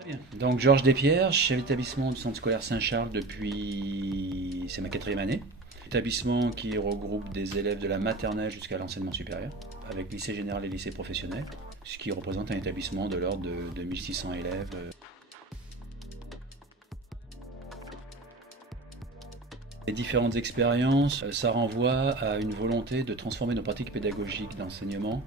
Très bien. Donc Georges Despierres, chef d'établissement du centre scolaire Saint-Charles depuis... c'est ma 4e année. Établissement qui regroupe des élèves de la maternelle jusqu'à l'enseignement supérieur, avec lycée général et lycée professionnel, ce qui représente un établissement de l'ordre de 1600 élèves. Les différentes expériences, ça renvoie à une volonté de transformer nos pratiques pédagogiques d'enseignement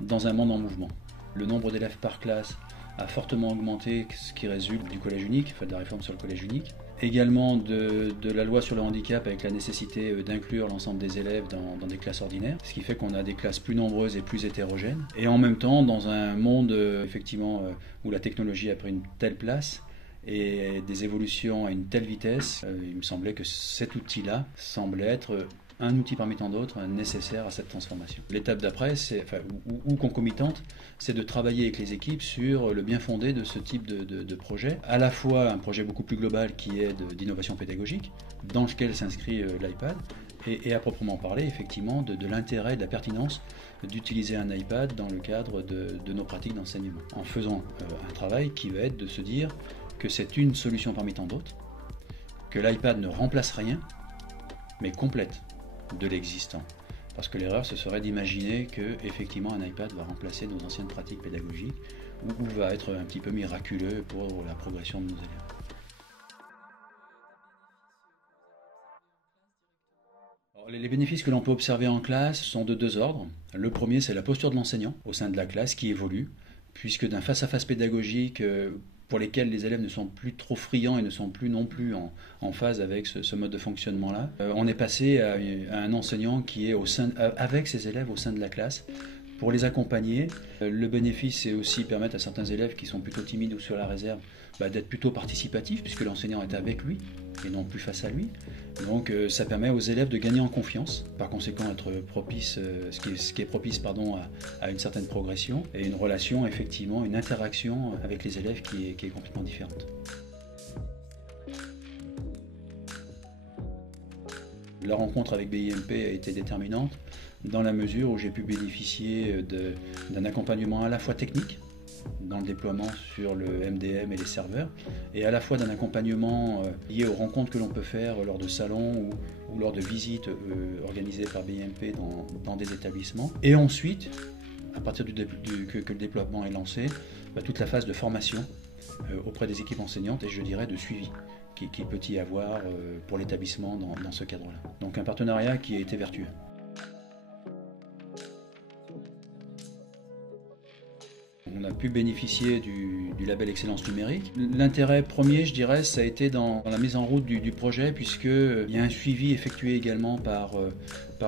dans un monde en mouvement. Le nombre d'élèves par classe a fortement augmenté, ce qui résulte du collège unique, enfin de la réforme sur le collège unique. Également de la loi sur le handicap avec la nécessité d'inclure l'ensemble des élèves dans des classes ordinaires, ce qui fait qu'on a des classes plus nombreuses et plus hétérogènes. Et en même temps, dans un monde effectivement où la technologie a pris une telle place, et des évolutions à une telle vitesse, il me semblait que cet outil-là semblait être un outil parmi tant d'autres nécessaire à cette transformation. L'étape d'après, ou concomitante, c'est de travailler avec les équipes sur le bien fondé de ce type de projet. À la fois un projet beaucoup plus global qui est d'innovation pédagogique, dans lequel s'inscrit l'iPad, et à proprement parler, effectivement, de l'intérêt, de la pertinence d'utiliser un iPad dans le cadre de nos pratiques d'enseignement. En faisant un travail qui va être de se dire que c'est une solution parmi tant d'autres, que l'iPad ne remplace rien, mais complète de l'existant. Parce que l'erreur, ce serait d'imaginer que effectivement un iPad va remplacer nos anciennes pratiques pédagogiques ou va être un petit peu miraculeux pour la progression de nos élèves. Alors, les bénéfices que l'on peut observer en classe sont de deux ordres. Le premier, c'est la posture de l'enseignant au sein de la classe qui évolue, puisque d'un face-à-face pédagogique pour lesquels les élèves ne sont plus trop friands et ne sont plus non plus en phase avec ce mode de fonctionnement-là. On est passé à un enseignant qui est avec ses élèves au sein de la classe pour les accompagner. Le bénéfice, c'est aussi permettre à certains élèves qui sont plutôt timides ou sur la réserve d'être plutôt participatifs puisque l'enseignant est avec lui et non plus face à lui. Donc ça permet aux élèves de gagner en confiance, par conséquent être propice, ce qui est propice à une certaine progression et une relation, effectivement, une interaction avec les élèves qui est complètement différente. La rencontre avec BIMP a été déterminante dans la mesure où j'ai pu bénéficier d'un accompagnement à la fois technique, dans le déploiement sur le MDM et les serveurs, et à la fois d'un accompagnement lié aux rencontres que l'on peut faire lors de salons ou lors de visites organisées par BIMP dans des établissements. Et ensuite, à partir que le déploiement est lancé, toute la phase de formation auprès des équipes enseignantes et je dirais de suivi qu'il peut y avoir pour l'établissement dans ce cadre-là. Donc un partenariat qui a été vertueux. On a pu bénéficier du label Excellence numérique. L'intérêt premier, je dirais, ça a été dans la mise en route du projet, puisqu'il y a un suivi effectué également par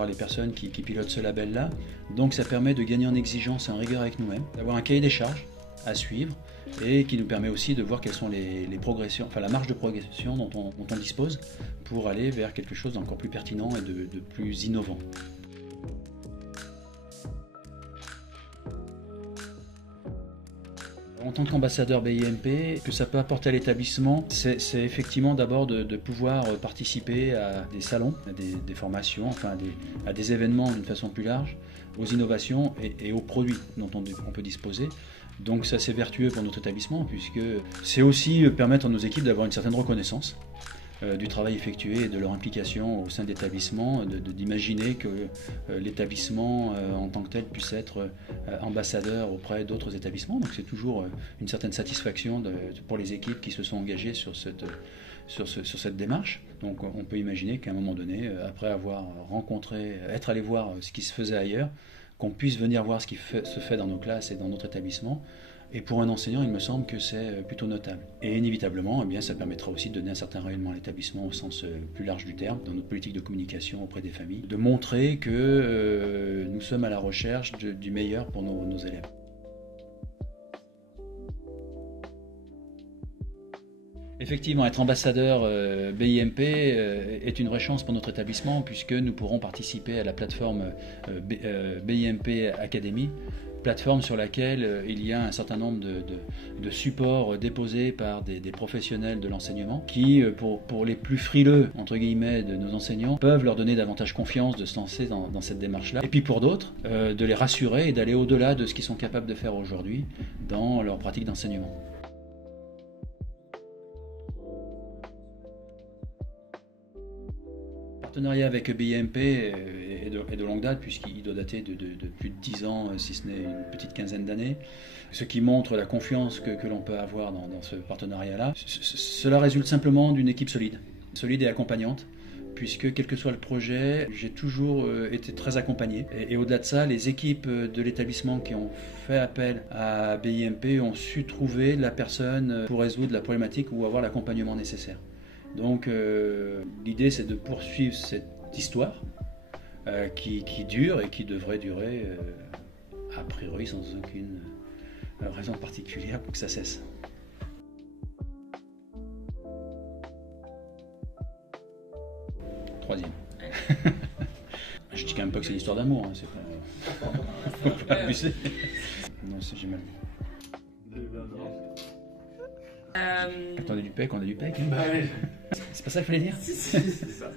les personnes qui pilotent ce label-là. Donc ça permet de gagner en exigence et en rigueur avec nous-mêmes, d'avoir un cahier des charges à suivre, et qui nous permet aussi de voir quelles sont les progressions, enfin la marge de progression dont on dispose pour aller vers quelque chose d'encore plus pertinent et de plus innovant. En tant qu'ambassadeur BIMP, que ça peut apporter à l'établissement, c'est effectivement d'abord de pouvoir participer à des salons, à des formations, enfin à des événements d'une façon plus large, aux innovations et aux produits dont on peut disposer. Donc ça c'est vertueux pour notre établissement puisque c'est aussi permettre à nos équipes d'avoir une certaine reconnaissance du travail effectué et de leur implication au sein de l'établissement, d'imaginer que l'établissement en tant que tel puisse être ambassadeur auprès d'autres établissements. Donc c'est toujours une certaine satisfaction pour les équipes qui se sont engagées sur cette démarche. Donc on peut imaginer qu'à un moment donné, après avoir rencontré, être allé voir ce qui se faisait ailleurs, qu'on puisse venir voir ce qui se fait dans nos classes et dans notre établissement. Et pour un enseignant, il me semble que c'est plutôt notable. Et inévitablement, ça permettra aussi de donner un certain rayonnement à l'établissement au sens plus large du terme, dans notre politique de communication auprès des familles, de montrer que nous sommes à la recherche du meilleur pour nos élèves. Effectivement, être ambassadeur BIMP est une vraie chance pour notre établissement puisque nous pourrons participer à la plateforme BIMP Academy, plateforme sur laquelle il y a un certain nombre de supports déposés par des professionnels de l'enseignement qui, pour les plus frileux, entre guillemets, de nos enseignants, peuvent leur donner davantage confiance de se lancer dans cette démarche-là. Et puis pour d'autres, de les rassurer et d'aller au-delà de ce qu'ils sont capables de faire aujourd'hui dans leur pratique d'enseignement. partenariat avec BIMP est de longue date, puisqu'il doit dater de plus de 10 ans, si ce n'est une petite quinzaine d'années, ce qui montre la confiance que l'on peut avoir dans ce partenariat-là. Cela résulte simplement d'une équipe solide et accompagnante, puisque quel que soit le projet, j'ai toujours été très accompagné. Et au-delà de ça, les équipes de l'établissement qui ont fait appel à BIMP ont su trouver la personne pour résoudre la problématique ou avoir l'accompagnement nécessaire. Donc l'idée, c'est de poursuivre cette histoire qui dure et qui devrait durer a priori sans aucune raison particulière pour que ça cesse. Troisième. Je dis quand même pas que c'est une histoire d'amour, hein, c'est pas... Faut pas abuser. Non, c'est j'ai mal dit. Attendez du pec, on a du pec. Hein. C'est pas ça qu'il fallait dire? Si, c'est ça.